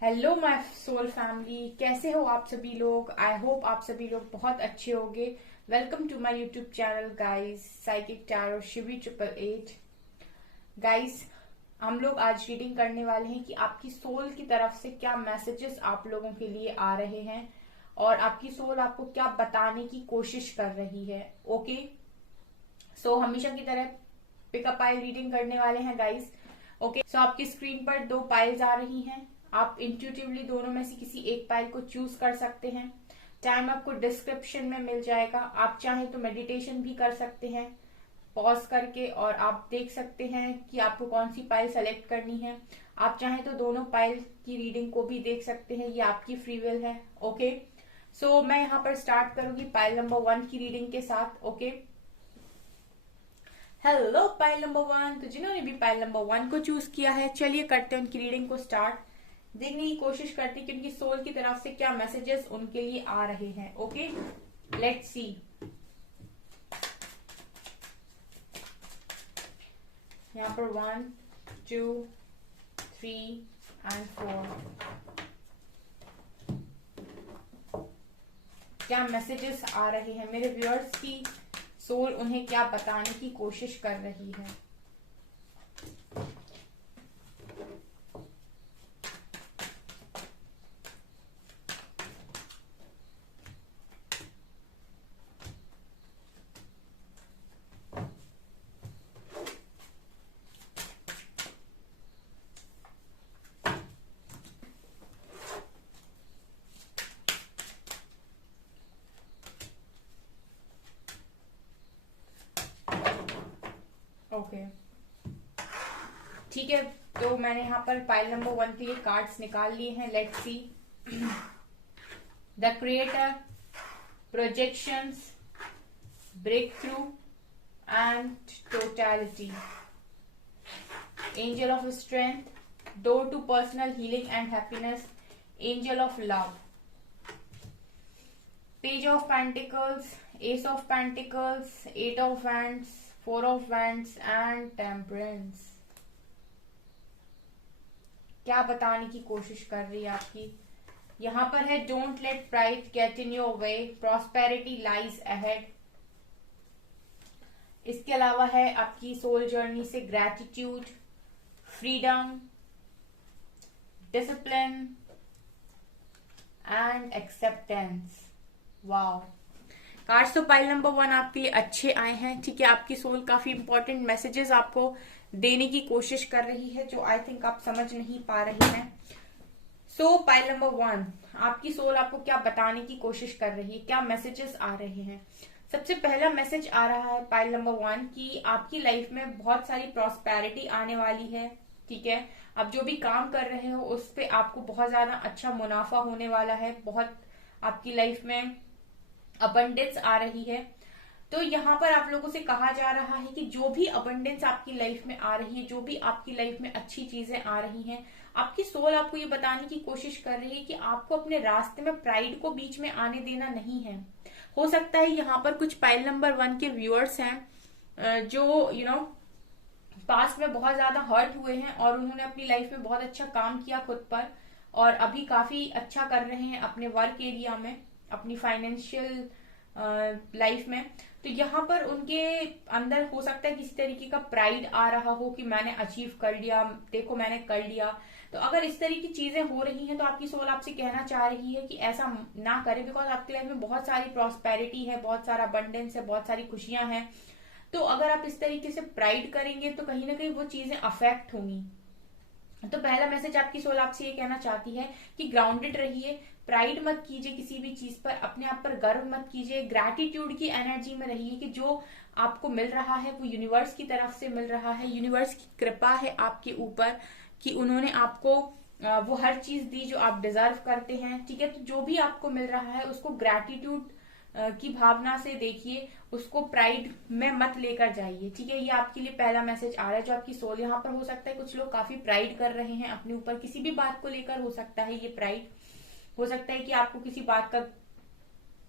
Hello my soul family, कैसे हो आप सभी लोग। आई होप आप सभी लोग बहुत अच्छे होंगे। Welcome to my YouTube channel guys, psychic tarot Shivi 888। Guys, हम लोग आज रीडिंग करने वाले हैं कि आपकी सोल की तरफ से क्या मैसेजेस आप लोगों के लिए आ रहे हैं और आपकी सोल आपको क्या बताने की कोशिश कर रही है। ओके, सो हमेशा की तरह पिकअप पाइल रीडिंग करने वाले हैं गाइस। ओके, सो आपकी स्क्रीन पर दो पाइल्स आ रही हैं। आप इंट्यूटिवली दोनों में से किसी एक पाइल को चूज कर सकते हैं। टाइम आपको डिस्क्रिप्शन में मिल जाएगा। आप चाहें तो मेडिटेशन भी कर सकते हैं पॉज करके, और आप देख सकते हैं कि आपको कौन सी पाइल सेलेक्ट करनी है। आप चाहें तो दोनों पाइल की रीडिंग को भी देख सकते हैं, ये आपकी फ्री विल है। ओके, सो मैं यहाँ पर स्टार्ट करूंगी पाइल नंबर 1 की रीडिंग के साथ। ओके, हेलो पाइल नंबर 1, तो जिन्होंने भी पाइल नंबर 1 को चूज किया है, चलिए करते हैं उनकी रीडिंग को स्टार्ट। देखने की कोशिश करते हैं कि उनकी सोल की तरफ से क्या मैसेजेस उनके लिए आ रहे हैं। Okay, let's see. यहाँ पर 1, 2, 3 एंड 4 क्या मैसेजेस आ रहे हैं। मेरे व्यूअर्स की सोल उन्हें क्या बताने की कोशिश कर रही है। ओके, ठीक है, तो मैंने यहाँ पर पाइल नंबर 1 के लिए कार्ड्स निकाल लिए हैं। Let's see. The creator, projections, breakthrough and totality, angel of strength, door to personal healing and happiness, angel of love, page of pentacles, ace of pentacles, 8 of wands, 4 of wands and temperance. क्या बताने की कोशिश कर रही है आपकी। यहाँ पर है don't let pride get in your way, prosperity lies ahead. इसके अलावा है आपकी सोल जर्नी से gratitude, freedom, discipline and acceptance. Wow, cards तो पाइल नंबर 1 आपके लिए अच्छे आए हैं। ठीक है, आपकी सोल काफी इंपॉर्टेंट मैसेजेस आपको देने की कोशिश कर रही है जो आई थिंक आप समझ नहीं पा रहे हैं। सो पाइल नंबर 1, आपकी सोल आपको क्या बताने की कोशिश कर रही है, क्या मैसेजेस आ रहे हैं। सबसे पहला मैसेज आ रहा है पाइल नंबर 1 की आपकी लाइफ में बहुत सारी प्रॉस्पेरिटी आने वाली है। ठीक है, आप जो भी काम कर रहे हो उस पे आपको बहुत ज्यादा अच्छा मुनाफा होने वाला है। बहुत आपकी लाइफ में अबंडेंस आ रही है। तो यहाँ पर आप लोगों से कहा जा रहा है कि जो भी अबंडेंस आपकी लाइफ में आ रही है, जो भी आपकी लाइफ में अच्छी चीजें आ रही हैं, आपकी सोल आपको ये बताने की कोशिश कर रही है कि आपको अपने रास्ते में प्राइड को बीच में आने देना नहीं है। हो सकता है यहाँ पर कुछ पाइल नंबर 1 के व्यूअर्स हैं जो पास्ट में बहुत ज्यादा हर्ट हुए हैं और उन्होंने अपनी लाइफ में बहुत अच्छा काम किया खुद पर, और अभी काफी अच्छा कर रहे हैं अपने वर्क एरिया में, अपनी फाइनेंशियल लाइफ में। तो यहाँ पर उनके अंदर हो सकता है किसी तरीके का प्राइड आ रहा हो कि मैंने अचीव कर लिया, देखो मैंने कर लिया। तो अगर इस तरह की चीजें हो रही हैं तो आपकी सोल आपसे कहना चाह रही है कि ऐसा ना करें, बिकॉज आपकी लाइफ में बहुत सारी प्रॉस्पेरिटी है, बहुत सारा अबंडेंस है, बहुत सारी खुशियां हैं। तो अगर आप इस तरीके से प्राइड करेंगे तो कहीं ना कहीं वो चीजें अफेक्ट होंगी। तो पहला मैसेज आपकी सोल आपसे ये कहना चाहती है कि ग्राउंडेड रहिए, प्राइड मत कीजिए किसी भी चीज पर, अपने आप पर गर्व मत कीजिए, ग्रैटिट्यूड की एनर्जी में रहिए कि जो आपको मिल रहा है वो यूनिवर्स की तरफ से मिल रहा है। यूनिवर्स की कृपा है आपके ऊपर कि उन्होंने आपको वो हर चीज दी जो आप डिजर्व करते हैं। ठीक है, तो जो भी आपको मिल रहा है उसको ग्रैटिट्यूड की भावना से देखिए, उसको प्राइड में मत लेकर जाइए। ठीक है, ये आपके लिए पहला मैसेज आ रहा है जो आपकी सोल। यहाँ पर हो सकता है कुछ लोग काफी प्राइड कर रहे हैं अपने ऊपर, किसी भी बात को लेकर हो सकता है ये प्राइड। हो सकता है कि आपको किसी बात का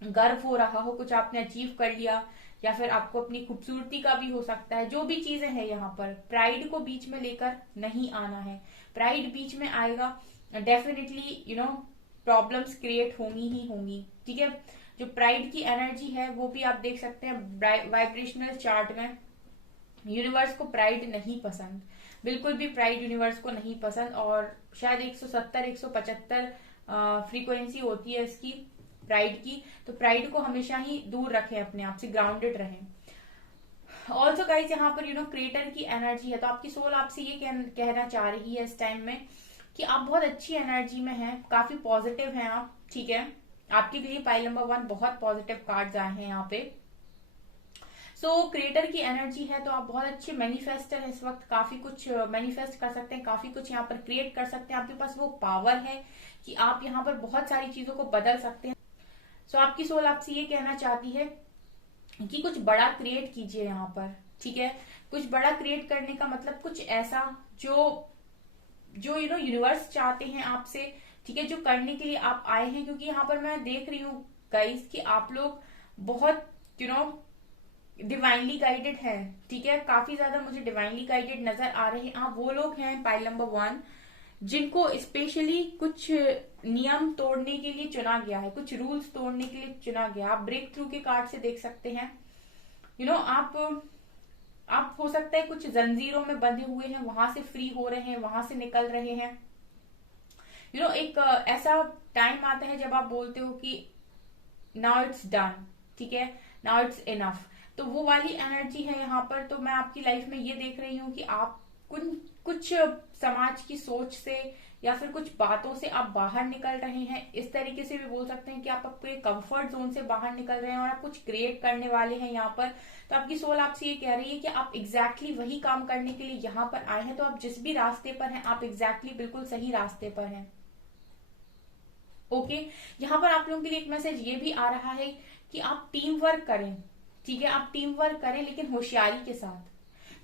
गर्व हो रहा हो, कुछ आपने अचीव कर लिया, या फिर आपको अपनी खूबसूरती का भी हो सकता है। जो भी चीजें हैं यहाँ पर प्राइड को बीच में लेकर नहीं आना है। प्राइड बीच में आएगा डेफिनेटली प्रॉब्लम्स क्रिएट होंगी ही होंगी, ठीक है। जो प्राइड की एनर्जी है वो भी आप देख सकते हैं वाइब्रेशनल चार्ट में। यूनिवर्स को प्राइड नहीं पसंद, बिल्कुल भी प्राइड यूनिवर्स को नहीं पसंद, और शायद 170 175 फ्रीक्वेंसी होती है इसकी, प्राइड की। तो प्राइड को हमेशा ही दूर रखें, अपने आप से ग्राउंडेड रहें। ऑल्सो गाइज यहाँ पर क्रिएटर की एनर्जी है, तो आपकी सोल आपसे ये कहना चाह रही है इस टाइम में कि आप बहुत अच्छी एनर्जी में हैं, काफी पॉजिटिव हैं आप, ठीक है। आपके लिए पाइल नंबर 1 बहुत पॉजिटिव कार्ड्स आए हैं यहाँ पे। क्रिएटर की एनर्जी है, तो आप बहुत अच्छे मैनिफेस्टर हैं इस वक्त, काफी कुछ मैनिफेस्ट कर सकते हैं, काफी कुछ यहाँ पर क्रिएट कर सकते हैं। आपके पास वो पावर है कि आप यहाँ पर बहुत सारी चीजों को बदल सकते हैं। आपकी सोल आपसे ये कहना चाहती है कि कुछ बड़ा क्रिएट कीजिए यहाँ पर, ठीक है। कुछ बड़ा क्रिएट करने का मतलब कुछ ऐसा जो जो यूनिवर्स चाहते हैं आपसे, ठीक है, जो करने के लिए आप आए हैं। क्योंकि यहाँ पर मैं देख रही हूँ गाइस कि आप लोग बहुत डिवाइनली गाइडेड है, ठीक है। काफी ज्यादा मुझे डिवाइनली गाइडेड नजर आ रहे हैं। आप वो लोग हैं पाइल नंबर 1 जिनको स्पेशली कुछ नियम तोड़ने के लिए चुना गया है, कुछ रूल्स तोड़ने के लिए चुना गया। आप ब्रेक थ्रू के कार्ड से देख सकते हैं। आप हो सकता है कुछ जंजीरों में बंधे हुए हैं, वहां से फ्री हो रहे हैं, वहां से निकल रहे हैं। एक ऐसा टाइम आता है जब आप बोलते हो कि नाउ इट्स डन, ठीक है, नाउ इट्स इनफ। तो वो वाली एनर्जी है यहाँ पर। तो मैं आपकी लाइफ में ये देख रही हूँ कि आप कुछ समाज की सोच से या फिर कुछ बातों से आप बाहर निकल रहे हैं। इस तरीके से भी बोल सकते हैं कि आप अपने कंफर्ट जोन से बाहर निकल रहे हैं और आप कुछ क्रिएट करने वाले हैं यहाँ पर। तो आपकी सोल आपसे ये कह रही है कि आप एग्जैक्टली वही काम करने के लिए यहाँ पर आए हैं। तो आप जिस भी रास्ते पर हैं, आप एग्जैक्टली बिल्कुल सही रास्ते पर हैं। ओके, यहाँ पर आप लोगों के लिए एक मैसेज ये भी आ रहा है कि आप टीम वर्क करें, ठीक है। आप टीम वर्क करें लेकिन होशियारी के साथ,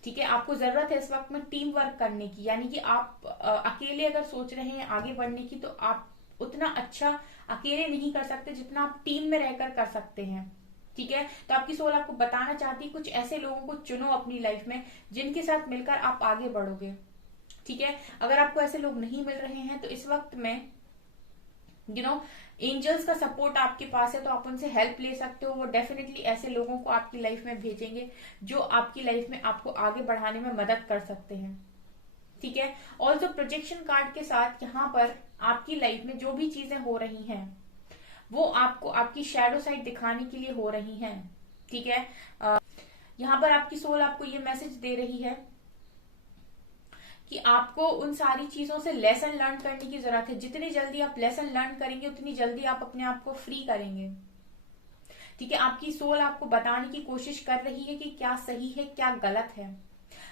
ठीक है। आपको जरूरत है इस वक्त में टीम वर्क करने की, यानी कि आप अकेले अगर सोच रहे हैं आगे बढ़ने की, तो आप उतना अच्छा अकेले नहीं कर सकते जितना आप टीम में रहकर कर सकते हैं, ठीक है। तो आपकी सोल आपको बताना चाहती है कुछ ऐसे लोगों को चुनो अपनी लाइफ में जिनके साथ मिलकर आप आगे बढ़ोगे, ठीक है। अगर आपको ऐसे लोग नहीं मिल रहे हैं तो इस वक्त में एंजल्स का सपोर्ट आपके पास है, तो आप उनसे हेल्प ले सकते हो। वो डेफिनेटली ऐसे लोगों को आपकी लाइफ में भेजेंगे जो आपकी लाइफ में आपको आगे बढ़ाने में मदद कर सकते हैं, ठीक है। ऑल्सो प्रोजेक्शन कार्ड के साथ यहाँ पर आपकी लाइफ में जो भी चीजें हो रही हैं वो आपको आपकी शैडो साइड दिखाने के लिए हो रही हैं, ठीक है। यहाँ पर आपकी सोल आपको ये मैसेज दे रही है कि आपको उन सारी चीजों से लेसन लर्न करने की जरूरत है। जितनी जल्दी आप लेसन लर्न करेंगे उतनी जल्दी आप अपने आप को फ्री करेंगे, ठीक है। आपकी सोल आपको बताने की कोशिश कर रही है कि क्या सही है क्या गलत है।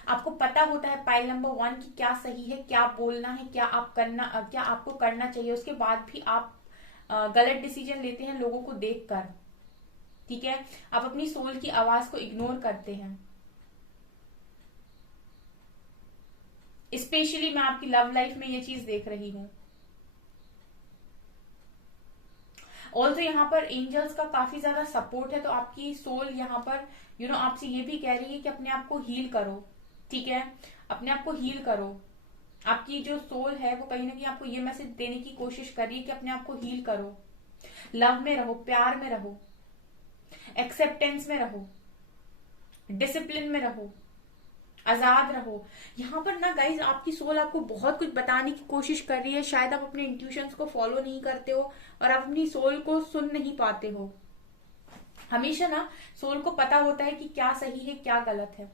आपको पता होता है पाइल नंबर 1 की क्या सही है, क्या बोलना है, क्या आपको करना चाहिए। उसके बाद भी आप गलत डिसीजन लेते हैं लोगों को देखकर, ठीक है। आप अपनी सोल की आवाज को इग्नोर करते हैं। स्पेशली मैं आपकी लव लाइफ में ये चीज देख रही हूं। ऑल्सो यहाँ पर एंजल्स का काफी ज्यादा सपोर्ट है। तो आपकी सोल यहाँ पर आपसे ये भी कह रही है कि अपने आप को हील करो, ठीक है। अपने आप को हील करो। आपकी जो सोल है वो कहीं ना कहीं आपको ये मैसेज देने की कोशिश कर रही है कि अपने आप को हील करो, लव में रहो, प्यार में रहो, एक्सेप्टेंस में रहो, डिसिप्लिन में रहो, आजाद रहो। यहाँ पर ना गाइज आपकी सोल आपको बहुत कुछ बताने की कोशिश कर रही है। शायद आप अपने इंट्यूशंस को फॉलो नहीं करते हो और आप अपनी सोल को सुन नहीं पाते हो। हमेशा ना सोल को पता होता है कि क्या सही है क्या गलत है।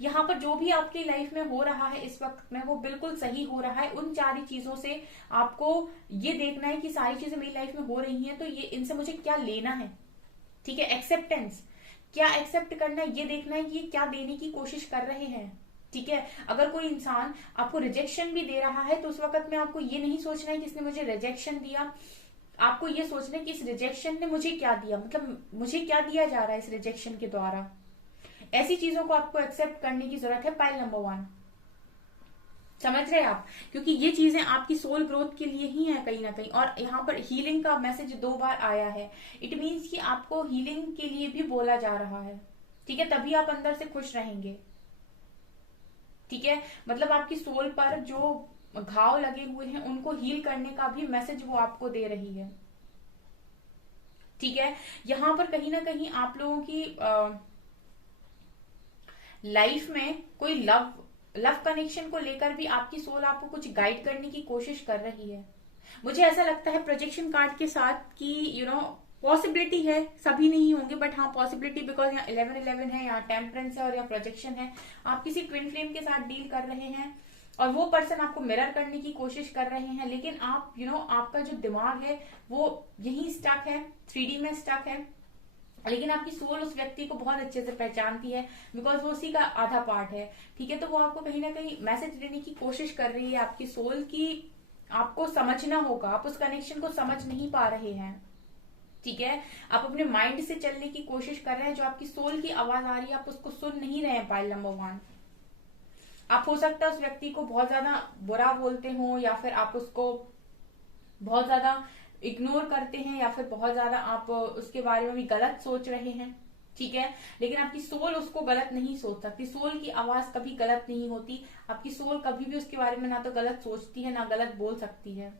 यहाँ पर जो भी आपकी लाइफ में हो रहा है इस वक्त में वो बिल्कुल सही हो रहा है। उन सारी चीजों से आपको ये देखना है कि सारी चीजें मेरी लाइफ में हो रही हैं तो ये इनसे मुझे क्या लेना है, ठीक है। एक्सेप्टेंस, क्या एक्सेप्ट करना है ये देखना है कि ये क्या देने की कोशिश कर रहे हैं, ठीक है। अगर कोई इंसान आपको रिजेक्शन भी दे रहा है तो उस वक्त में आपको ये नहीं सोचना है कि इसने मुझे रिजेक्शन दिया। आपको ये सोचना है कि इस रिजेक्शन ने मुझे क्या दिया, मतलब मुझे क्या दिया जा रहा है इस रिजेक्शन के द्वारा। ऐसी चीजों को आपको एक्सेप्ट करने की जरूरत है पाइल नंबर 1। समझ रहे आप, क्योंकि ये चीजें आपकी सोल ग्रोथ के लिए ही है कहीं ना कहीं। और यहाँ पर हीलिंग का मैसेज 2 बार आया है। इट मीन्स कि आपको हीलिंग के लिए भी बोला जा रहा है, ठीक है। तभी आप अंदर से खुश रहेंगे, ठीक है। मतलब आपकी सोल पर जो घाव लगे हुए हैं उनको हील करने का भी मैसेज वो आपको दे रही है। ठीक है, यहां पर कहीं ना कहीं आप लोगों की लाइफ में कोई लव कनेक्शन को लेकर भी आपकी सोल आपको कुछ गाइड करने की कोशिश कर रही है। मुझे ऐसा लगता है प्रोजेक्शन कार्ड के साथ कि पॉसिबिलिटी है, सभी नहीं होंगे बट हाँ पॉसिबिलिटी, बिकॉज यहाँ 11-11 है, यहाँ टेम्परेंस है और यहाँ प्रोजेक्शन है। आप किसी ट्विन फ्लेम के साथ डील कर रहे हैं और वो पर्सन आपको मिरर करने की कोशिश कर रहे हैं, लेकिन आप आपका जो दिमाग है वो यही स्टक है, 3D में स्टक है, लेकिन आपकी सोल उस व्यक्ति को बहुत अच्छे से पहचानती है, बिकॉज वो उसी का आधा पार्ट है। ठीक है, तो वो आपको कहीं ना कहीं मैसेज देने की कोशिश कर रही है आपकी सोल की आपको समझना होगा, आप उस कनेक्शन को समझ नहीं पा रहे हैं। ठीक है, आप अपने माइंड से चलने की कोशिश कर रहे हैं, जो आपकी सोल की आवाज आ रही है आप उसको सुन नहीं रहे हैं। पाइल नंबर 1, आप हो सकता है उस व्यक्ति को बहुत ज्यादा बुरा बोलते हो, या फिर आप उसको बहुत ज्यादा इग्नोर करते हैं, या फिर बहुत ज्यादा आप उसके बारे में भी गलत सोच रहे हैं। ठीक है, लेकिन आपकी सोल उसको गलत नहीं सोच सकती, सोल की आवाज कभी गलत नहीं होती, आपकी सोल कभी भी उसके बारे में ना तो गलत सोचती है ना गलत बोल सकती है।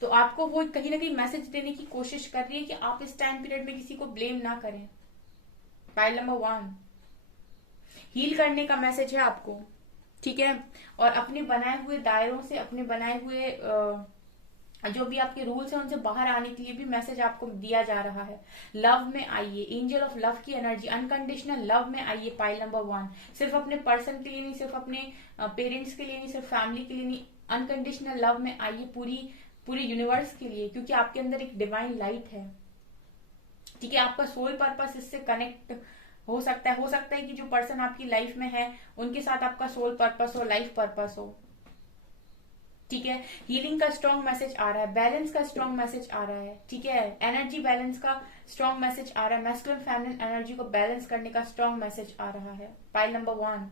तो आपको वो कहीं ना कहीं मैसेज देने की कोशिश कर रही है कि आप इस टाइम पीरियड में किसी को ब्लेम ना करें। पाइल नंबर 1, हील करने का मैसेज है आपको। ठीक है, और अपने बनाए हुए दायरों से, अपने बनाए हुए जो भी आपके रूल्स हैं उनसे बाहर आने के लिए भी मैसेज आपको दिया जा रहा है। लव में आइए, एंजल ऑफ लव की एनर्जी, अनकंडीशनल लव में आइए। पाइल नंबर 1, सिर्फ अपने पर्सन के लिए नहीं, सिर्फ अपने पेरेंट्स के लिए नहीं, सिर्फ फैमिली के लिए नहीं, अनकंडीशनल लव में आइए पूरी यूनिवर्स के लिए, क्योंकि आपके अंदर एक डिवाइन लाइट है। ठीक है, आपका सोल पर्पस इससे कनेक्ट हो सकता है कि जो पर्सन आपकी लाइफ में है उनके साथ आपका सोल पर्पस हो, लाइफ पर्पस हो। ठीक है, हीलिंग का स्ट्रॉन्ग मैसेज आ रहा है, बैलेंस का स्ट्रॉन्ग मैसेज आ रहा है। ठीक है, एनर्जी बैलेंस का स्ट्रॉन्ग मैसेज आ रहा है, मैस्कुलिन फेमिनिन एनर्जी को बैलेंस करने का स्ट्रॉन्ग मैसेज आ रहा है। पाइल नंबर 1,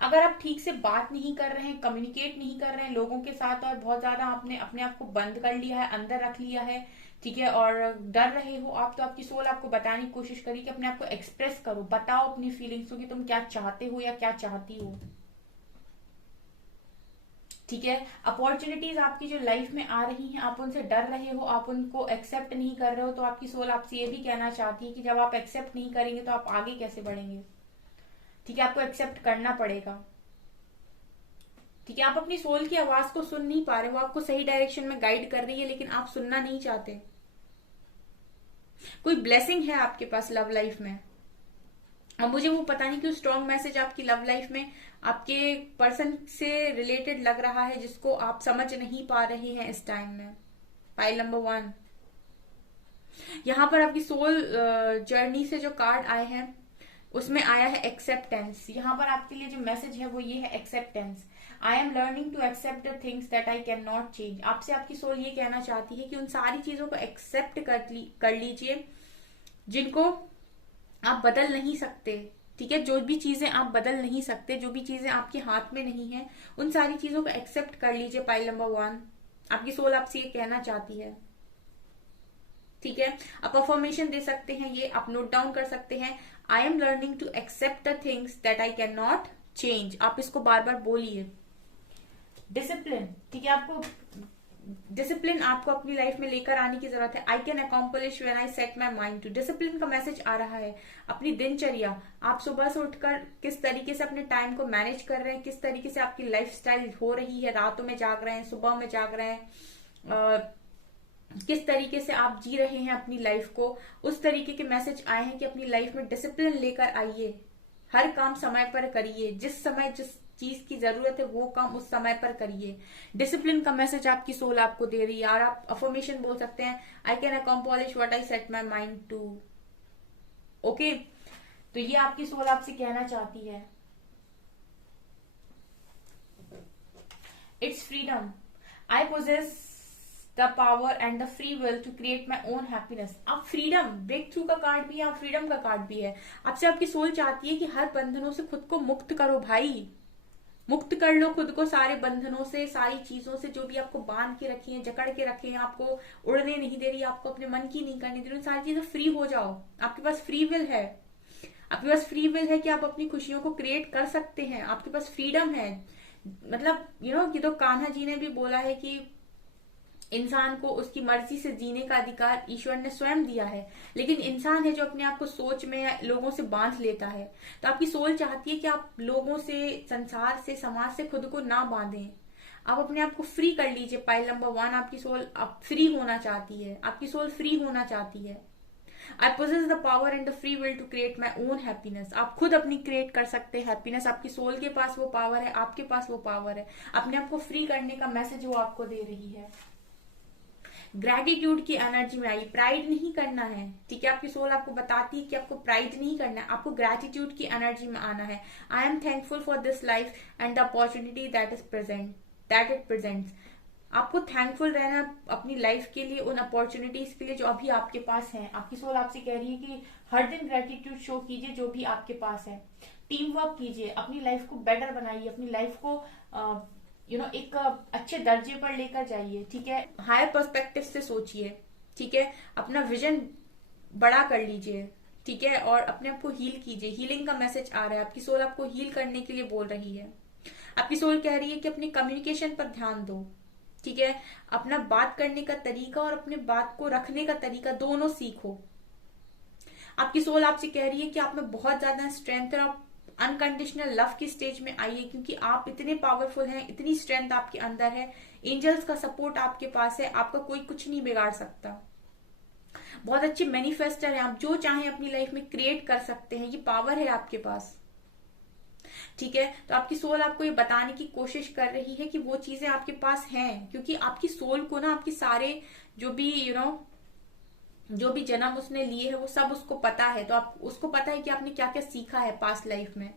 अगर आप ठीक से बात नहीं कर रहे हैं, कम्युनिकेट नहीं कर रहे हैं लोगों के साथ, और बहुत ज्यादा आपने अपने आप को बंद कर लिया है, अंदर रख लिया है, ठीक है, और डर रहे हो आप, तो आपकी सोल आपको बताने की कोशिश करी कि अपने आप को एक्सप्रेस करो, बताओ अपनी फीलिंग्स को कि तुम क्या चाहते हो या क्या चाहती हो। ठीक है, अपॉर्चुनिटीज आपकी जो लाइफ में आ रही हैं, आप उनसे डर रहे हो, आप उनको एक्सेप्ट नहीं कर रहे हो, तो आपकी सोल आपसे ये भी कहना चाहती है कि जब आप एक्सेप्ट नहीं करेंगे तो आप आगे कैसे बढ़ेंगे। ठीक है, आपको एक्सेप्ट करना पड़ेगा। ठीक है, आप अपनी सोल की आवाज को सुन नहीं पा रहे, वो आपको सही डायरेक्शन में गाइड कर रही है लेकिन आप सुनना नहीं चाहते। कोई ब्लेसिंग है आपके पास लव लाइफ में, और मुझे वो पता नहीं क्यों स्ट्रॉन्ग मैसेज आपकी लव लाइफ में आपके पर्सन से रिलेटेड लग रहा है, जिसको आप समझ नहीं पा रहे हैं इस टाइम में। पाइल नंबर 1, यहां पर आपकी सोल जर्नी से जो कार्ड आए हैं उसमें आया है एक्सेप्टेंस। यहां पर आपके लिए जो मैसेज है वो ये है, acceptance. I am learning to accept the things that I cannot change. आपसे आपकी सोल ये कहना चाहती है कि उन सारी चीजों को एक्सेप्ट कर लीजिए जिनको आप बदल नहीं सकते। ठीक है, जो भी चीजें आप बदल नहीं सकते, जो भी चीजें आपके हाथ में नहीं है, उन सारी चीजों को एक्सेप्ट कर लीजिए। पाइल नंबर 1, आपकी सोल आपसे ये कहना चाहती है। ठीक है, आप अफर्मेशन दे सकते हैं, ये आप नोट डाउन कर सकते हैं, I am learning to accept the things that I cannot change. आप इसको बार बार बोलिए। डिसिप्लिन, ठीक है, आपको डिसिप्लिन आपको अपनी लाइफ में लेकर आने की जरूरत है। I can accomplish when I set my mind to. Discipline का मैसेज आ रहा है। अपनी दिनचर्या, आप सुबह से उठकर किस तरीके से अपने टाइम को मैनेज कर रहे हैं, किस तरीके से आपकी लाइफस्टाइल हो रही है, रातों में जाग रहे हैं, सुबह में जाग रहे हैं, किस तरीके से आप जी रहे हैं अपनी लाइफ को, उस तरीके के मैसेज आए हैं कि अपनी लाइफ में डिसिप्लिन लेकर आइए। हर काम समय पर करिए, जिस समय जिस चीज की जरूरत है वो काम उस समय पर करिए। डिसिप्लिन का मैसेज आपकी सोल आपको दे रही है। और आप अफर्मेशन बोल सकते हैं, I can accomplish what I set my mind to. Okay, तो ये आपकी सोल आपसे कहना चाहती है। It's freedom, I possess the power and the free will to create my own happiness. अब फ्रीडम, ब्रेक थ्रू का कार्ड भी है और फ्रीडम का कार्ड भी है। आपसे आपकी सोल चाहती है कि हर बंधनों से खुद को मुक्त करो भाई, मुक्त कर लो खुद को सारे बंधनों से, सारी चीजों से जो भी आपको बांध के रखी है, जकड़ के रखे हैं, आपको उड़ने नहीं दे रही, आपको अपने मन की नहीं करने दे रही, सारी चीजें फ्री हो जाओ। आपके पास फ्री विल है, आपके पास फ्री विल है कि आप अपनी खुशियों को क्रिएट कर सकते हैं, आपके पास फ्रीडम है। मतलब कि तो कान्हा जी ने भी बोला है कि इंसान को उसकी मर्जी से जीने का अधिकार ईश्वर ने स्वयं दिया है, लेकिन इंसान है जो अपने आप को सोच में या लोगों से बांध लेता है। तो आपकी सोल चाहती है कि आप लोगों से, संसार से, समाज से खुद को ना बांधें। आप अपने आप को फ्री कर लीजिए। पाइल नंबर 1, आपकी सोल आप फ्री होना चाहती है, आपकी सोल फ्री होना चाहती है। I possess the power and the free will to create my own happiness. आप खुद अपनी क्रिएट कर सकते हैं हैप्पीनेस। आपकी सोल के पास वो पावर है, आपके पास वो पावर है। अपने आप को फ्री करने का मैसेज वो आपको दे रही है। ग्रेटिट्यूड की एनर्जी में आइए, प्राइड नहीं करना है, ठीक है। आपकी सोल आपको बताती है कि आपको प्राइड नहीं करना है, आपको ग्रेटिट्यूड की एनर्जी में आना है। I am thankful for this life and the opportunity that it presents. आपको थैंकफुल रहना अपनी लाइफ के लिए, उन अपॉर्चुनिटीज के लिए जो अभी आपके पास हैं। आपकी सोल आपसे कह रही है कि हर दिन ग्रेटिट्यूड शो कीजिए जो भी आपके पास है। टीम वर्क कीजिए, अपनी लाइफ को बेटर बनाइए, अपनी लाइफ को एक अच्छे दर्जे पर लेकर जाइए, ठीक है। हायर पर्सपेक्टिव से सोचिए, ठीक है। अपना विजन बड़ा कर लीजिए, ठीक है। और अपने आप को हील कीजिए। हीलिंग का मैसेज आ रहा है, आपकी सोल आपको हील करने के लिए बोल रही है। आपकी सोल कह रही है कि अपनी कम्युनिकेशन पर ध्यान दो, ठीक है। अपना बात करने का तरीका और अपने बात को रखने का तरीका दोनों सीखो। आपकी सोल आपसे कह रही है कि आप में बहुत ज्यादा स्ट्रेंथ है, आप अनकंडीशनल लव की स्टेज में आइए, क्योंकि आप इतने पावरफुल हैं, इतनी स्ट्रेंथ आपके अंदर है, एंजल्स का सपोर्ट आपके पास है, आपका कोई कुछ नहीं बिगाड़ सकता। बहुत अच्छे मैनिफेस्टर हैं आप, जो चाहे अपनी लाइफ में क्रिएट कर सकते हैं, ये पावर है आपके पास, ठीक है। तो आपकी सोल आपको ये बताने की कोशिश कर रही है कि वो चीजें आपके पास हैं, क्योंकि आपकी सोल को ना आपके सारे जो भी जो भी जन्म उसने लिए है वो सब उसको पता है। तो आप उसको पता है कि आपने क्या क्या सीखा है पास्ट लाइफ में,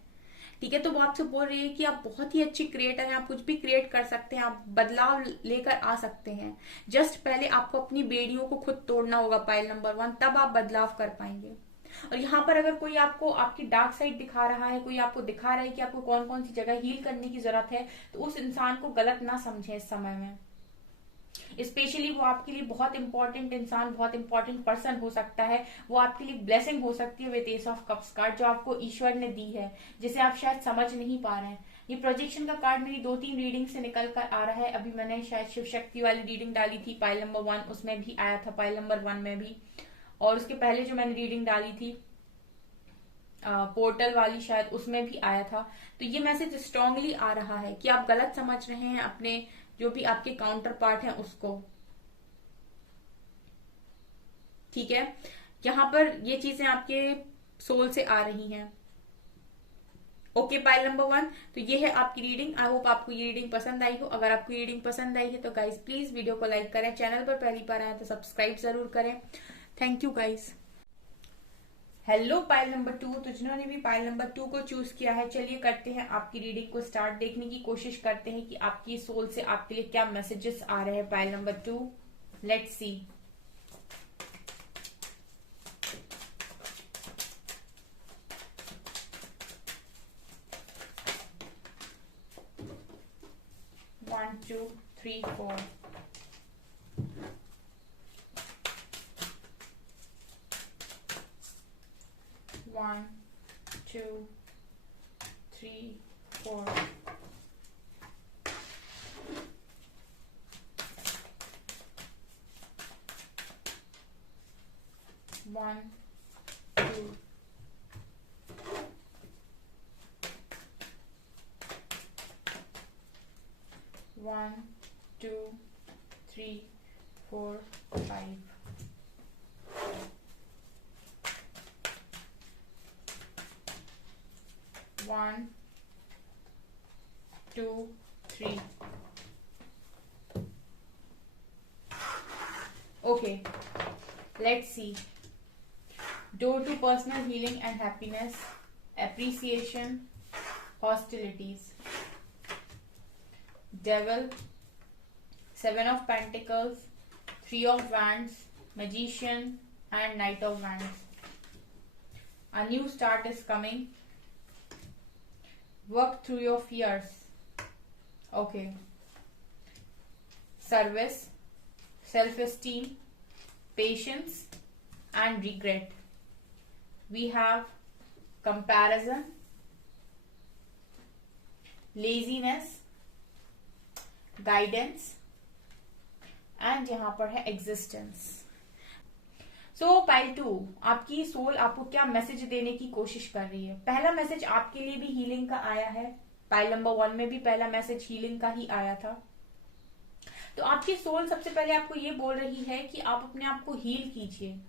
ठीक है। तो वो आपसे बोल रही है कि आप बहुत ही अच्छी क्रिएटर हैं, आप कुछ भी क्रिएट कर सकते हैं, आप बदलाव लेकर आ सकते हैं। जस्ट पहले आपको अपनी बेड़ियों को खुद तोड़ना होगा, पाइल नंबर 1, तब आप बदलाव कर पाएंगे। और यहाँ पर अगर कोई आपको आपकी डार्क साइड दिखा रहा है, कोई आपको दिखा रहा है कि आपको कौन कौन सी जगह हील करने की जरूरत है, तो उस इंसान को गलत ना समझे इस समय में। स्पेशली वो आपके लिए बहुत इंपॉर्टेंट इंसान, बहुत इंपॉर्टेंट पर्सन हो सकता है। वो आपके लिए ब्लेसिंग हो सकती है with S of cups card, जो आपको ईश्वर ने दी है, जिसे आप शायद समझ नहीं पा रहे हैं। ये प्रोजेक्शन का कार्ड मेरी 2-3 रीडिंग से निकल कर आ रहा है। अभी मैंने शायद शिव शक्ति वाली रीडिंग डाली थी पाइल नंबर 1, उसमें भी आया था, पाइल नंबर 1 में भी। और उसके पहले जो मैंने रीडिंग डाली थी पोर्टल वाली, शायद उसमें भी आया था। तो ये मैसेज स्ट्रांगली आ रहा है कि आप गलत समझ रहे हैं अपने जो भी आपके काउंटर पार्ट हैं उसको, ठीक है। यहाँ पर ये चीजें आपके सोल से आ रही हैं। ओके पाइल नंबर 1, तो ये है आपकी रीडिंग। आई होप आपको ये रीडिंग पसंद आई हो। अगर आपको ये रीडिंग पसंद आई है तो गाइज प्लीज वीडियो को लाइक करें, चैनल पर पहली बार आए तो सब्सक्राइब जरूर करें। Thank you guys. Hello pile number 2, तो जिन्होंने भी पाइल नंबर 2 को चूज किया है, चलिए करते हैं आपकी रीडिंग को स्टार्ट। देखने की कोशिश करते हैं कि आपकी सोल से आपके लिए क्या मैसेजेस आ रहे हैं। Pile number 2, let's see. One, two, three, four. One, two, three, four. One, two. One, two, three, four, five. One, two, three. Okay, let's see. Door to personal healing and happiness, appreciation, hostilities. Devil, 7 of Pentacles, 3 of Wands, Magician, and Knight of Wands. A new start is coming. Work through your fears. Okay. Service, self-esteem, patience, and regret. We have comparison, laziness, guidance and यहाँ पर है existence. सो pile 2, आपकी soul आपको क्या message देने की कोशिश कर रही है? पहला मैसेज आपके लिए भी हीलिंग का आया है, पाइल नंबर 1 में भी पहला मैसेज हीलिंग का ही आया था। तो आपकी सोल सबसे पहले आपको ये बोल रही है कि आप अपने आप को हील कीजिए।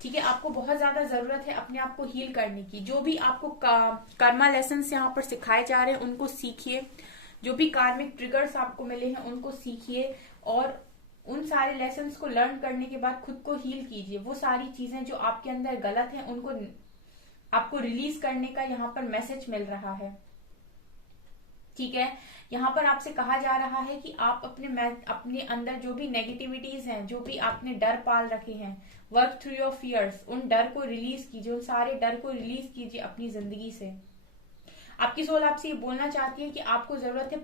ठीक है, आपको बहुत ज्यादा जरूरत है अपने आप को हील करने की। जो भी आपको कर्मा लेसन यहाँ पर सिखाए जा रहे हैं उनको सीखिए, जो भी कार्मिक ट्रिगर्स आपको मिले हैं उनको सीखिए, और उन सारे लेसन्स को लर्न करने के बाद खुद को हील कीजिए। वो सारी चीजें जो आपके अंदर गलत हैं उनको आपको रिलीज करने का यहाँ पर मैसेज मिल रहा है। ठीक है, यहाँ पर आपसे कहा जा रहा है कि आप अपने अंदर जो भी नेगेटिविटीज हैं, जो भी आपने डर पाल रखे हैं, वर्क थ्रू योर फियर्स, उन डर को रिलीज कीजिए, उन सारे डर को रिलीज कीजिए अपनी जिंदगी से। आपकी सोल आपसे ये बोलना चाहती है कि आपको जरूरत है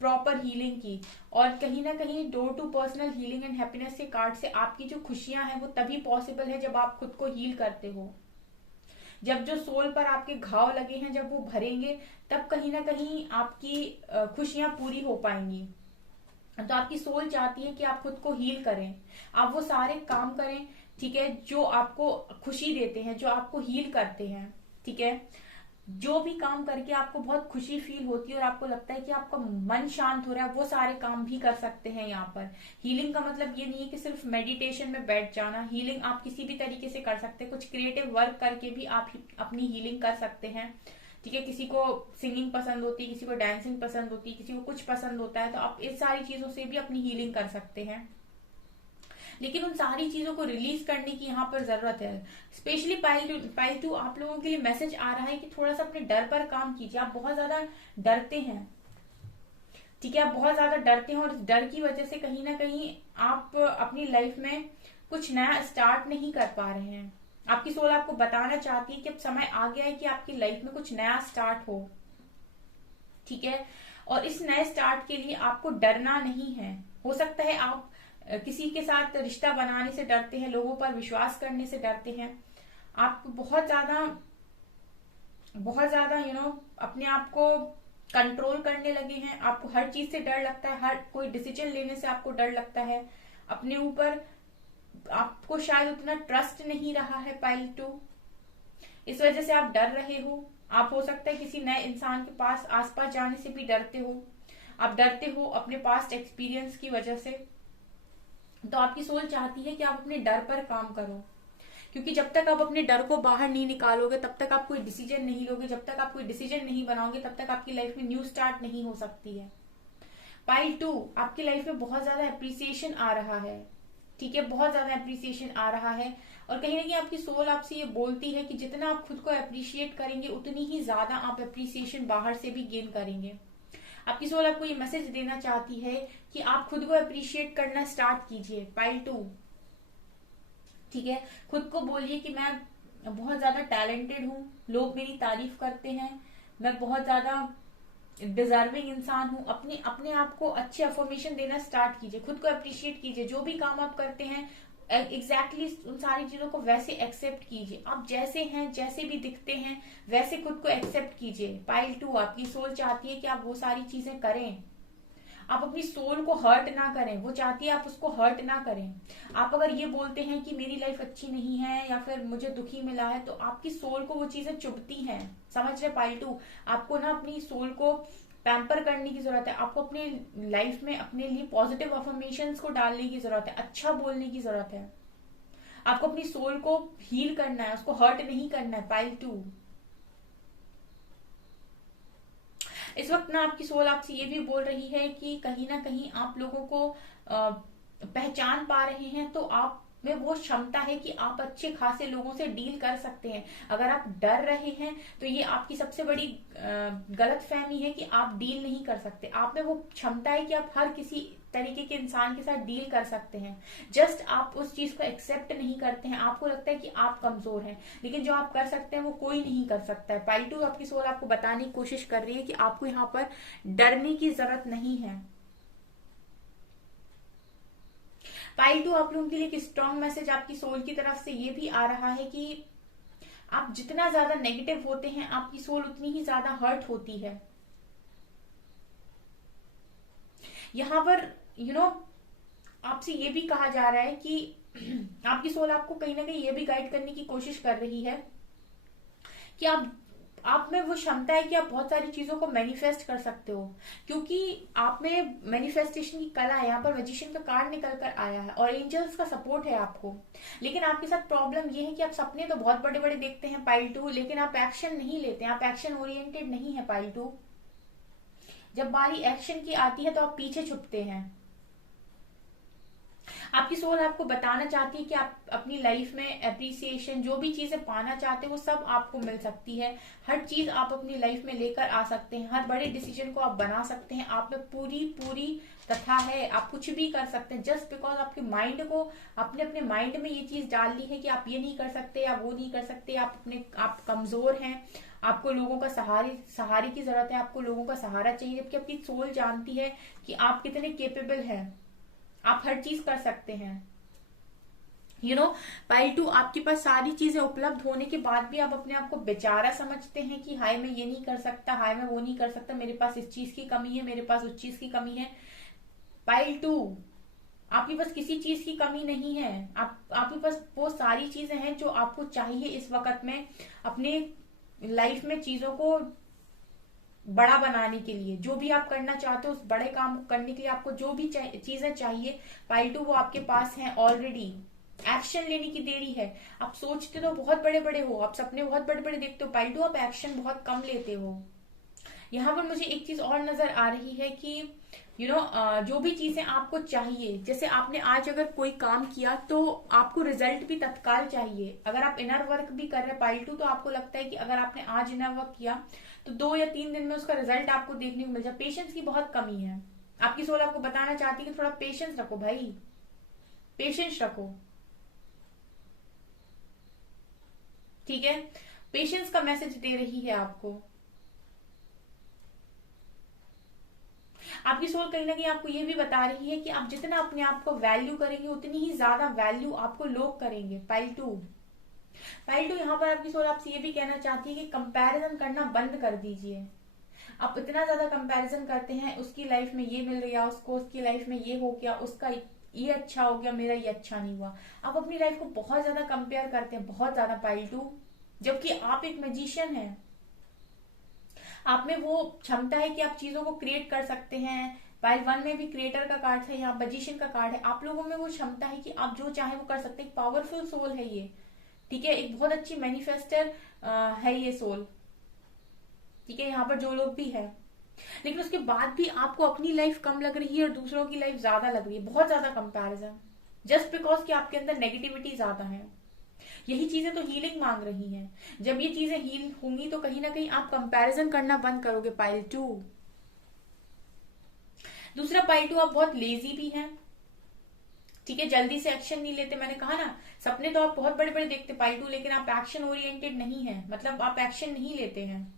प्रॉपर हीलिंग की, और कहीं ना कहीं door to personal healing and happiness के कार्ड से आपकी जो खुशियां हैं वो तभी पॉसिबल है जब आप खुद को हील करते हो। जब जो सोल पर आपके घाव लगे हैं जब वो भरेंगे, तब कहीं ना कहीं आपकी खुशियां पूरी हो पाएंगी। तो आपकी सोल चाहती है कि आप खुद को हील करें, आप वो सारे काम करें, ठीक है, जो आपको खुशी देते हैं, जो आपको हील करते हैं। ठीक है, जो भी काम करके आपको बहुत खुशी फील होती है और आपको लगता है कि आपका मन शांत हो रहा है, वो सारे काम भी कर सकते हैं यहाँ पर। हीलिंग का मतलब ये नहीं है कि सिर्फ मेडिटेशन में बैठ जाना। हीलिंग आप किसी भी तरीके से कर सकते हैं, कुछ क्रिएटिव वर्क करके भी आप अपनी हीलिंग कर सकते हैं। ठीक है, किसी को सिंगिंग पसंद होती है, किसी को डांसिंग पसंद होती है, किसी को कुछ पसंद होता है, तो आप इस सारी चीजों से भी अपनी हीलिंग कर सकते हैं। लेकिन उन सारी चीजों को रिलीज करने की यहाँ पर जरूरत है। स्पेशली पाइल 2 आप लोगों के लिए मैसेज आ रहा है कि थोड़ा सा अपने डर पर काम कीजिए। आप बहुत ज्यादा डरते हैं, ठीक है, आप बहुत ज्यादा डरते हैं, और इस डर की वजह से कहीं ना कहीं आप अपनी लाइफ में कुछ नया स्टार्ट नहीं कर पा रहे हैं। आपकी सोल आपको बताना चाहती है कि अब समय आ गया है कि आपकी लाइफ में कुछ नया स्टार्ट हो। ठीक है, और इस नए स्टार्ट के लिए आपको डरना नहीं है। हो सकता है आप किसी के साथ रिश्ता बनाने से डरते हैं, लोगों पर विश्वास करने से डरते हैं, आप बहुत ज्यादा अपने आप को कंट्रोल करने लगे हैं, आपको हर चीज से डर लगता है, हर कोई डिसीजन लेने से आपको डर लगता है, अपने ऊपर आपको शायद उतना ट्रस्ट नहीं रहा है पाइल 2, इस वजह से आप डर रहे हो। आप हो सकता है किसी नए इंसान के पास आसपास जाने से भी डरते हो, आप डरते हो अपने पास्ट एक्सपीरियंस की वजह से। तो आपकी सोल चाहती है कि आप अपने डर पर काम करो, क्योंकि जब तक आप अपने डर को बाहर नहीं निकालोगे तब तक आप कोई डिसीजन नहीं लोगे, जब तक आप कोई डिसीजन नहीं बनाओगे तब तक आपकी लाइफ में न्यू स्टार्ट नहीं हो सकती है। पाइल 2 आपकी लाइफ में बहुत ज्यादा अप्रिसिएशन आ रहा है। ठीक है, बहुत ज्यादा अप्रिसिएशन आ रहा है, और कहीं ना कहीं आपकी सोल आपसे ये बोलती है कि जितना आप खुद को अप्रिशिएट करेंगे उतनी ही ज्यादा आप अप्रिसिएशन बाहर से भी गेन करेंगे। आपकी सोल आपको ये मैसेज देना चाहती है कि आप खुद को अप्रिशिएट करना स्टार्ट कीजिए पाइल 2। ठीक है, खुद को बोलिए कि मैं बहुत ज्यादा टैलेंटेड हूँ, लोग मेरी तारीफ करते हैं, मैं बहुत ज्यादा डिजर्विंग इंसान हूँ। अपने आप को अच्छे अफर्मेशन देना स्टार्ट कीजिए, खुद को अप्रिशिएट कीजिए। जो भी काम आप करते हैं एग्जैक्टली उन सारी चीजों को वैसे एक्सेप्ट कीजिए। आप जैसे हैं, जैसे भी दिखते हैं, वैसे खुद को एक्सेप्ट कीजिए। पाइल 2 आपकी सोल चाहती है कि आप वो सारी चीजें करें, आप अपनी सोल को हर्ट ना करें, वो चाहती है आप उसको हर्ट ना करें। आप अगर ये बोलते हैं कि मेरी लाइफ अच्छी नहीं है या फिर मुझे दुखी मिला है, तो आपकी सोल को वो चीजें चुभती हैं। समझ रहे पाइल 2, आपको ना अपनी सोल को पैम्पर करने की जरूरत है, आपको अपने लाइफ में अपने लिए पॉजिटिव अफर्मेशंस को डालने की जरूरत है, अच्छा बोलने की जरूरत है। आपको अपनी सोल को हील करना है, उसको हर्ट नहीं करना है पाइल 2। इस वक्त ना आपकी सोल आपसे ये भी बोल रही है कि कहीं ना कहीं आप लोगों को पहचान पा रहे हैं, तो आप में वो क्षमता है कि आप अच्छे खासे लोगों से डील कर सकते हैं। अगर आप डर रहे हैं तो ये आपकी सबसे बड़ी गलत फहमी है कि आप डील नहीं कर सकते। आप में वो क्षमता है कि आप हर किसी तरीके के इंसान के साथ डील कर सकते हैं। जस्ट आप उस चीज को एक्सेप्ट नहीं करते हैं, आपको लगता है कि आप कमजोर हैं, लेकिन जो आप कर सकते हैं वो कोई नहीं कर सकता है। पाइल 2 आपकी सोल आपको बताने की कोशिश कर रही है कि आपको यहाँ पर डरने की जरूरत नहीं है। पाइल 2 आप लोगों के लिए एक स्ट्रॉन्ग मैसेज आपकी सोल की तरफ से ये भी आ रहा है कि आप जितना ज्यादा नेगेटिव होते हैं, आपकी सोल उतनी ही ज्यादा हर्ट होती है। यहाँ पर आपसे ये भी कहा जा रहा है कि आपकी सोल आपको कहीं ना कहीं ये भी गाइड करने की कोशिश कर रही है कि आप में वो क्षमता है कि आप बहुत सारी चीजों को मैनिफेस्ट कर सकते हो, क्योंकि आप में मैनिफेस्टेशन की कला है। यहाँ पर मैजिशियन का कार्ड निकल कर आया है और एंजल्स का सपोर्ट है आपको। लेकिन आपके साथ प्रॉब्लम ये है कि आप सपने तो बहुत बड़े बड़े देखते हैं पाइल 2, लेकिन आप एक्शन नहीं लेते, आप एक्शन ओरिएंटेड नहीं है पाइल 2। जब बारी एक्शन की आती है तो आप पीछे छुपते हैं। आपकी सोल आपको बताना चाहती है कि आप अपनी लाइफ में अप्रिसिएशन, जो भी चीजें पाना चाहते हैं वो सब आपको मिल सकती है। हर चीज आप अपनी लाइफ में लेकर आ सकते हैं, हर बड़े डिसीजन को आप बना सकते हैं। आप में पूरी पूरी तथा है, आप कुछ भी कर सकते हैं। जस्ट बिकॉज आपके माइंड को, आपने अपने माइंड में ये चीज डाल ली है कि आप ये नहीं कर सकते, आप वो नहीं कर सकते, आप कमजोर हैं, आपको लोगों का सहारे की जरूरत है, आपको लोगों का सहारा चाहिए। जबकि आपकी सोल जानती है कि आप कितने केपेबल हैं, आप हर चीज कर सकते हैं। पाइल 2, आपके पास सारी चीजें उपलब्ध होने के बाद भी आप अपने आप को बेचारा समझते हैं कि हाय मैं ये नहीं कर सकता, हाय मैं वो नहीं कर सकता, मेरे पास इस चीज की कमी है, मेरे पास उस चीज की कमी है। पाइल 2, आपके पास किसी चीज की कमी नहीं है। आपके पास वो सारी चीजें हैं जो आपको चाहिए इस वक्त में अपने लाइफ में चीजों को बड़ा बनाने के लिए। जो भी आप करना चाहते हो उस बड़े काम को करने के लिए आपको जो भी चीजें चाहिए पाइल 2 वो आपके पास है ऑलरेडी। एक्शन लेने की देरी है। आप सोचते तो बहुत बड़े बड़े हो, आप सपने बहुत बड़े बड़े देखते हो पाइल 2, आप एक्शन बहुत कम लेते हो। यहाँ पर मुझे एक चीज और नजर आ रही है कि जो भी चीजें आपको चाहिए, जैसे आपने आज अगर कोई काम किया तो आपको रिजल्ट भी तत्काल चाहिए। अगर आप इनर वर्क भी कर रहे हैं पाइल 2, तो आपको लगता है कि अगर आपने आज इनर वर्क किया तो 2 या 3 दिन में उसका रिजल्ट आपको देखने को मिल जाए। पेशेंस की बहुत कमी है। आपकी सोल आपको बताना चाहती है कि थोड़ा पेशेंस रखो भाई, पेशेंस रखो, ठीक है। पेशेंस का मैसेज दे रही है आपको। आपकी सोल कहीं ना कहीं आपको ये भी बता रही है कि आप जितना अपने आप को वैल्यू करेंगे उतनी ही ज्यादा वैल्यू आपको लोग करेंगे। पाइल 2 यहाँ पर आपकी सोल आपसे ये भी कहना चाहती है कि कंपैरिजन करना बंद कर दीजिए। आप इतना ज्यादा कंपैरिजन करते हैं, उसकी लाइफ में ये मिल गया, उसकी लाइफ में ये हो गया, उसका ये अच्छा हो गया, मेरा ये अच्छा नहीं हुआ। आप अपनी लाइफ को बहुत ज्यादा कंपेयर करते हैं, बहुत ज्यादा पाइल 2, जबकि आप एक मैजिशियन हैं। आप में वो क्षमता है कि आप चीजों को क्रिएट कर सकते हैं। पाइल 1 में भी क्रिएटर का कार्ड है, यहाँ मैजिशियन का कार्ड है। आप लोगों में वो क्षमता है कि आप जो चाहे वो कर सकते हैं। एक पावरफुल सोल है ये, ठीक है, एक बहुत अच्छी मैनिफेस्टर है ये सोल, ठीक है। यहाँ पर जो लोग भी है, लेकिन उसके बाद भी आपको अपनी लाइफ कम लग रही है और दूसरों की लाइफ ज्यादा लग रही है, बहुत ज्यादा कंपैरिजन, जस्ट बिकॉज कि आपके अंदर नेगेटिविटी ज्यादा है। यही चीजें तो हीलिंग मांग रही हैं। जब ये चीजें हील होंगी तो कहीं ना कहीं आप कंपैरिजन करना बंद करोगे पाइल 2। दूसरा पाइल 2, आप बहुत लेजी भी हैं, ठीक है, जल्दी से एक्शन नहीं लेते। मैंने कहा ना, सपने तो आप बहुत बड़े बड़े देखते पाइल 2, लेकिन आप एक्शन ओरिएंटेड नहीं है, मतलब आप एक्शन नहीं लेते हैं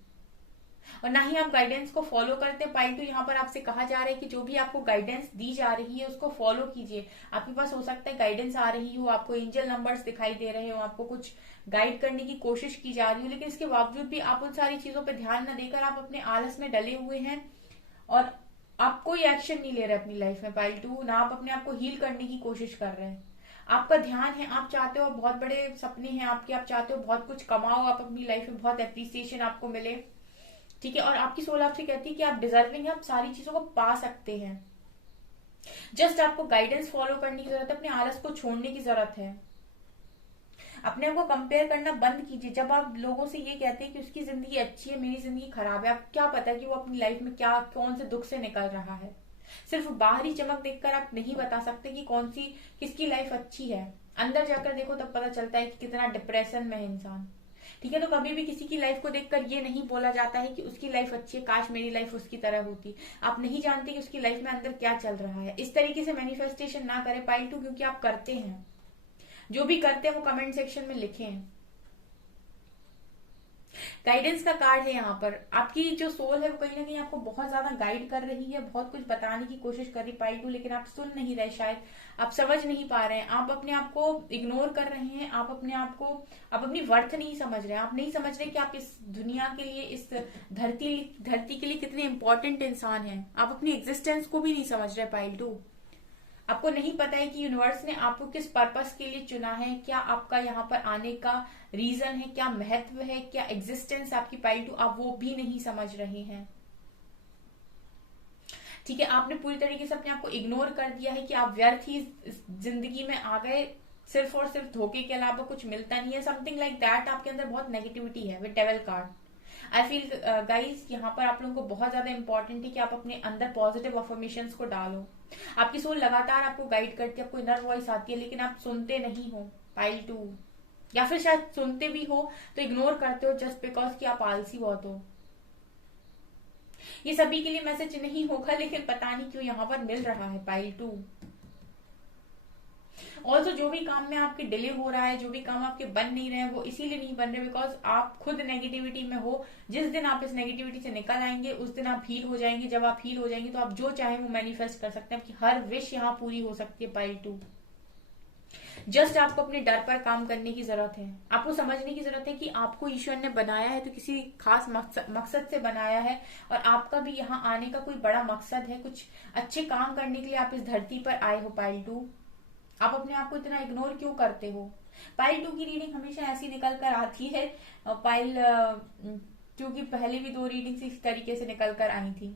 और ना ही आप गाइडेंस को फॉलो करते हैं। पाइल 2, यहाँ पर आपसे कहा जा रहा है कि जो भी आपको गाइडेंस दी जा रही है उसको फॉलो कीजिए। आपके पास हो सकता है गाइडेंस आ रही हो, आपको एंजल नंबर्स दिखाई दे रहे हो, आपको कुछ गाइड करने की कोशिश की जा रही हो, लेकिन इसके बावजूद भी आप उन सारी चीजों पर ध्यान न देकर आप अपने आलस में डले हुए हैं और आप कोई एक्शन नहीं ले रहे अपनी लाइफ में पाइल 2, ना आप अपने आप को हील करने की कोशिश कर रहे हैं। आपका ध्यान है, आप चाहते हो, बहुत बड़े सपने हैं आपके, आप चाहते हो बहुत कुछ कमाओ, आप अपनी लाइफ में बहुत एप्रिसिएशन आपको मिले, ठीक है। और आपकी सोल आपसे कहती है कि आप डिजर्विंग है, आप सारी चीजों को पा सकते हैं। जस्ट आपको गाइडेंस फॉलो करने की जरूरत है, अपने आलस को छोड़ने की जरूरत है। अपने आप को कंपेयर करना बंद कीजिए। जब आप लोगों से ये कहते हैं कि उसकी जिंदगी अच्छी है, मेरी जिंदगी खराब है, आप क्या पता कि वो अपनी लाइफ में क्या कौन से दुख से निकल रहा है। सिर्फ बाहरी चमक देखकर आप नहीं बता सकते कि किसकी लाइफ अच्छी है। अंदर जाकर देखो तब पता चलता है कि कितना डिप्रेशन में है इंसान, ठीक है। तो कभी भी किसी की लाइफ को देखकर ये नहीं बोला जाता है कि उसकी लाइफ अच्छी है, काश मेरी लाइफ उसकी तरह होती। आप नहीं जानते कि उसकी लाइफ में अंदर क्या चल रहा है। इस तरीके से मैनिफेस्टेशन ना करें पाइल 2, क्योंकि आप करते हैं। जो भी करते हैं वो कमेंट सेक्शन में लिखें। गाइडेंस का कार्ड है यहाँ पर। आपकी जो सोल है वो कहीं ना कहीं आपको बहुत ज्यादा गाइड कर रही है, बहुत कुछ बताने की कोशिश कर रही पाई टू, लेकिन आप सुन नहीं रहे, शायद आप समझ नहीं पा रहे हैं, आप अपने आप को इग्नोर कर रहे हैं, आप अपने आप को, आप अपनी वर्थ नहीं समझ रहे हैं, आप नहीं समझ रहे कि आप इस दुनिया के लिए, इस धरती धरती के लिए कितने इंपॉर्टेंट इंसान हैं। आप अपनी एग्जिस्टेंस को भी नहीं समझ रहे पाइल टू। आपको नहीं पता है कि यूनिवर्स ने आपको किस पर्पस के लिए चुना है, क्या आपका यहाँ पर आने का रीजन है, क्या महत्व है, क्या एग्जिस्टेंस आपकी पाइल टू, आप वो भी नहीं समझ रहे हैं। ठीक है, आपने पूरी तरीके से अपने आप को इग्नोर कर दिया है कि आप व्यर्थ ही जिंदगी में आ गए, सिर्फ और सिर्फ धोखे के अलावा कुछ मिलता नहीं है, समथिंग लाइक दैट। आपके अंदर बहुत नेगेटिविटी है with devil card. I feel guys यहाँ पर आप लोगों को बहुत ज्यादा इंपॉर्टेंट है कि आप अपने अंदर पॉजिटिव अफर्मेशंस को डालो। आपकी सोल लगातार आपको गाइड करती है, आपको इनर वॉइस आती है, लेकिन आप सुनते नहीं हो पाइल टू, या फिर शायद सुनते भी हो तो इग्नोर करते हो जस्ट बिकॉज कि आप आलसी बहुत हो। ये सभी के लिए मैसेज नहीं होगा, लेकिन पता नहीं क्यों यहाँ पर मिल रहा है पाइल टू। ऑल्सो जो भी काम में आपके डिले हो रहा है, जो भी काम आपके बन नहीं रहे हैं, वो इसीलिए नहीं बन रहे बिकॉज आप खुद नेगेटिविटी में हो। जिस दिन आप इस नेगेटिविटी से निकल आएंगे उस दिन आप हील हो जाएंगे। जब आप हील हो जाएंगे तो आप जो चाहे वो मैनिफेस्ट कर सकते हैं, आपकी हर विश यहाँ पूरी हो सकती है पाइल टू। जस्ट आपको अपने डर पर काम करने की जरूरत है। आपको समझने की जरूरत है कि आपको ईश्वर ने बनाया है तो किसी खास मकसद से बनाया है, और आपका भी यहाँ आने का कोई बड़ा मकसद है, कुछ अच्छे काम करने के लिए आप इस धरती पर आए हो पाइल टू। आप अपने आप को इतना इग्नोर क्यों करते हो? पाइल टू की रीडिंग हमेशा ऐसी निकल कर आती है। पाइल टू की पहले भी 2 रीडिंग्स इस तरीके से निकल कर आई थी।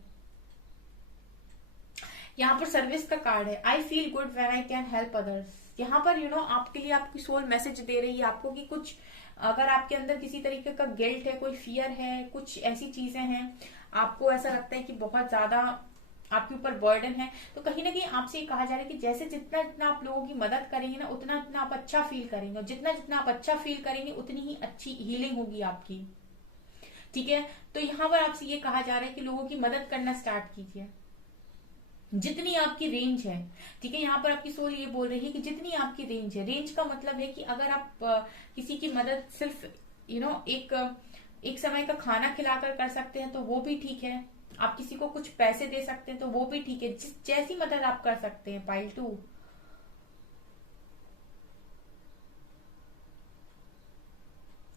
यहाँ पर सर्विस का कार्ड है, आई feel good when I can help others. यहाँ पर आपके लिए आपकी सोल मैसेज दे रही है आपको कि कुछ, अगर आपके अंदर किसी तरीके का गिल्ट है, कोई फियर है, कुछ ऐसी चीजें हैं, आपको ऐसा लगता है कि बहुत ज्यादा आपके ऊपर बर्डन है, तो कहीं ना कहीं आपसे कहा जा रहा है कि जैसे जितना जितना आप लोगों की मदद करेंगे ना, उतना उतना आप अच्छा फील करेंगे, और जितना जितना आप अच्छा फील करेंगे उतनी ही अच्छी हीलिंग होगी आपकी। ठीक है, तो यहाँ पर आपसे ये कहा जा रहा है कि लोगों की मदद करना स्टार्ट कीजिए, जितनी आपकी रेंज है। ठीक है, यहाँ पर आपकी सोल ये बोल रही है कि जितनी आपकी रेंज है। रेंज का मतलब है कि अगर आप किसी की मदद सिर्फ एक समय का खाना खिलाकर कर सकते हैं तो वो भी ठीक है, आप किसी को कुछ पैसे दे सकते हैं तो वो भी ठीक है, जैसी मदद आप कर सकते हैं पाइल टू।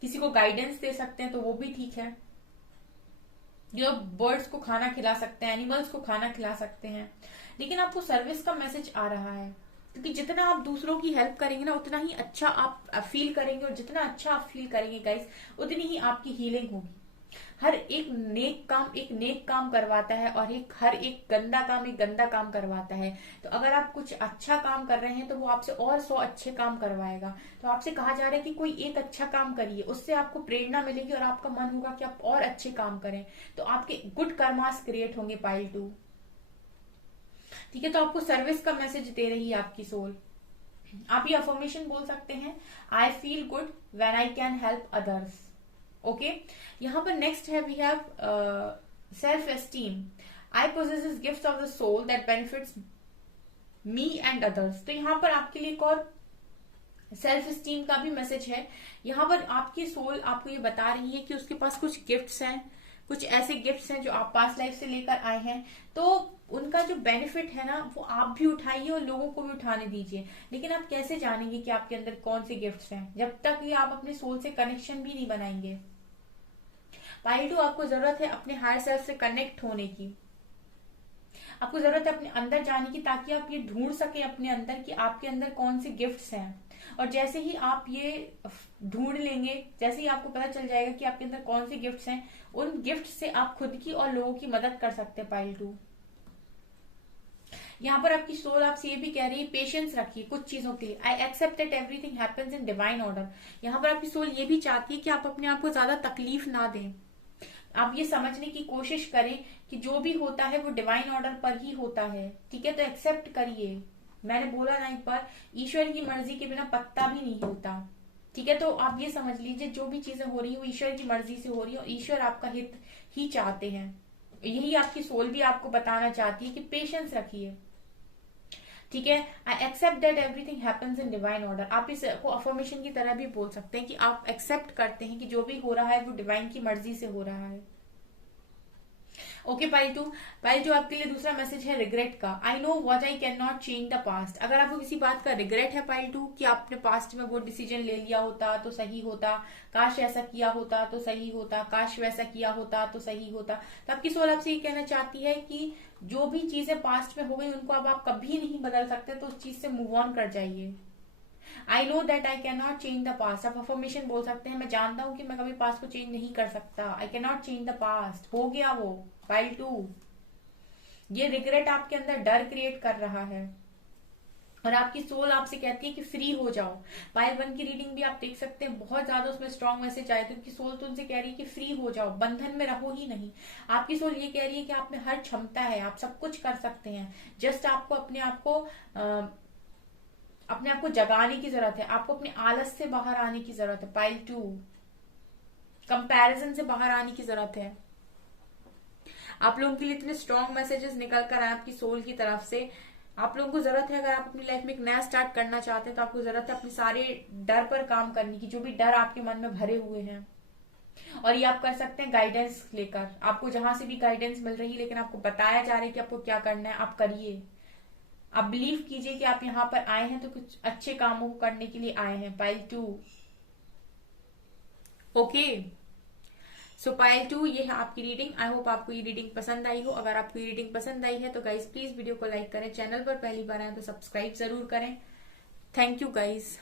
किसी को गाइडेंस दे सकते हैं तो वो भी ठीक है, जो बर्ड्स को खाना खिला सकते हैं, एनिमल्स को खाना खिला सकते हैं। लेकिन आपको सर्विस का मैसेज आ रहा है, क्योंकि जितना आप दूसरों की हेल्प करेंगे ना, उतना ही अच्छा आप फील करेंगे, और जितना अच्छा आप फील करेंगे गाइस, उतनी ही आपकी हीलिंग होगी। हर एक नेक काम करवाता है, और हर एक गंदा काम एक गंदा काम करवाता है। तो अगर आप कुछ अच्छा काम कर रहे हैं तो वो आपसे और 100 अच्छे काम करवाएगा। तो आपसे कहा जा रहा है कि कोई एक अच्छा काम करिए, उससे आपको प्रेरणा मिलेगी और आपका मन होगा कि आप और अच्छे काम करें, तो आपके गुड कर्मास क्रिएट होंगे पाइल टू। ठीक है, तो आपको सर्विस का मैसेज दे रही है आपकी सोल। आप ये अफर्मेशन बोल सकते हैं, I feel good when I can help others. Okay, यहाँ पर नेक्स्ट है we have self esteem, I possess gift of the soul that benefits me and others. तो यहाँ पर आपके लिए एक और सेल्फ एस्टीम का भी मैसेज है। यहाँ पर आपकी सोल आपको ये बता रही है कि उसके पास कुछ गिफ्ट्स हैं, कुछ ऐसे गिफ्ट्स हैं जो आप पास्ट लाइफ से लेकर आए हैं, तो उनका जो बेनिफिट है ना, वो आप भी उठाइए और लोगों को भी उठाने दीजिए। लेकिन आप कैसे जानेंगे कि आपके अंदर कौन से गिफ्ट्स हैं, जब तक कि आप अपने सोल से कनेक्शन भी नहीं बनाएंगे। पाइल टू, आपको जरूरत है अपने हायर सेल्फ से कनेक्ट होने की, आपको जरूरत है अपने अंदर जाने की, ताकि आप ये ढूंढ सके अपने अंदर कि आपके अंदर कौन से गिफ्ट्स हैं। और जैसे ही आप ये ढूंढ लेंगे, जैसे ही आपको पता चल जाएगा कि आपके अंदर कौन से गिफ्ट्स हैं, उन गिफ्ट से आप खुद की और लोगों की मदद कर सकते हैं पाइल टू। यहाँ पर आपकी सोल आपसे ये भी कह रही है पेशेंस रखिए कुछ चीजों के लिए। I accept that everything happens in divine order. यहाँ पर आपकी सोल ये भी चाहती है कि आप अपने आप को ज्यादा तकलीफ ना दें, आप ये समझने की कोशिश करें कि जो भी होता है वो डिवाइन ऑर्डर पर ही होता है। ठीक है, तो एक्सेप्ट करिए। मैंने बोला ना एक बार, ईश्वर की मर्जी के बिना पत्ता भी नहीं होता। ठीक है, तो आप ये समझ लीजिए जो भी चीजें हो रही है वो ईश्वर की मर्जी से हो रही है, और ईश्वर आपका हित ही चाहते हैं। यही आपकी सोल भी आपको बताना चाहती है कि पेशेंस रखिए। ठीक है। I accept that everything happens in divine order. आप इसको अफर्मेशन की तरह भी बोल सकते हैं कि आप एक्सेप्ट करते हैं कि जो भी हो रहा है वो डिवाइन की मर्जी से हो रहा है। ओके पाइल टू आपके लिए दूसरा मैसेज है रिग्रेट का। I know what I cannot change the past. अगर आपको किसी बात का रिग्रेट है पाइल टू कि आपने पास्ट में वो डिसीजन ले लिया होता तो सही होता, काश ऐसा किया होता तो सही होता, काश वैसा किया होता तो सही होता, तो आपकी सोल आपसे ये कहना चाहती है कि जो भी चीजें पास्ट में हो गई उनको अब आप कभी नहीं बदल सकते, तो उस चीज से मूव ऑन कर जाइए। I know that I cannot change the past. आप अफर्मेशन बोल सकते हैं मैं जानता हूं कि मैं कभी पास्ट को चेंज नहीं कर सकता। आई cannot change the past, हो गया वो। पाइल टू, ये रिग्रेट आपके अंदर डर क्रिएट कर रहा है और आपकी सोल आपसे कहती है कि फ्री हो जाओ। पाइल 1 की रीडिंग भी आप देख सकते हैं, बहुत ज्यादा उसमें स्ट्रॉन्ग मैसेज आए थे कि सोल तो उनसे कह रही है कि फ्री हो जाओ, बंधन में रहो ही नहीं। आपकी सोल ये कह रही है कि आप में हर क्षमता है, आप सब कुछ कर सकते हैं, जस्ट आपको अपने आप को जगाने की जरूरत है, आपको अपने आलस से बाहर आने की जरूरत है। पाइल 2, कंपैरिजन से बाहर आने की जरूरत है। आप लोगों के लिए इतने स्ट्रॉन्ग मैसेजेस निकल कर आए आपकी सोल की तरफ से। आप लोगों को जरूरत है, अगर आप अपनी लाइफ में एक नया स्टार्ट करना चाहते हैं तो आपको जरूरत है अपने सारे डर पर काम करने की, जो भी डर आपके मन में भरे हुए हैं। और ये आप कर सकते हैं गाइडेंस लेकर। आपको जहां से भी गाइडेंस मिल रही है, लेकिन आपको बताया जा रहा है कि आपको क्या करना है, आप करिए। आप बिलीव कीजिए कि आप यहाँ पर आए हैं तो कुछ अच्छे कामों को करने के लिए आए हैं। Pile 2, okay. सो पाइल 2, ये है आपकी रीडिंग। आई होप आपको ये रीडिंग पसंद आई हो। अगर आपको ये रीडिंग पसंद आई है तो गाइज प्लीज वीडियो को लाइक करें, चैनल पर पहली बार आए तो सब्सक्राइब जरूर करें। Thank you guys.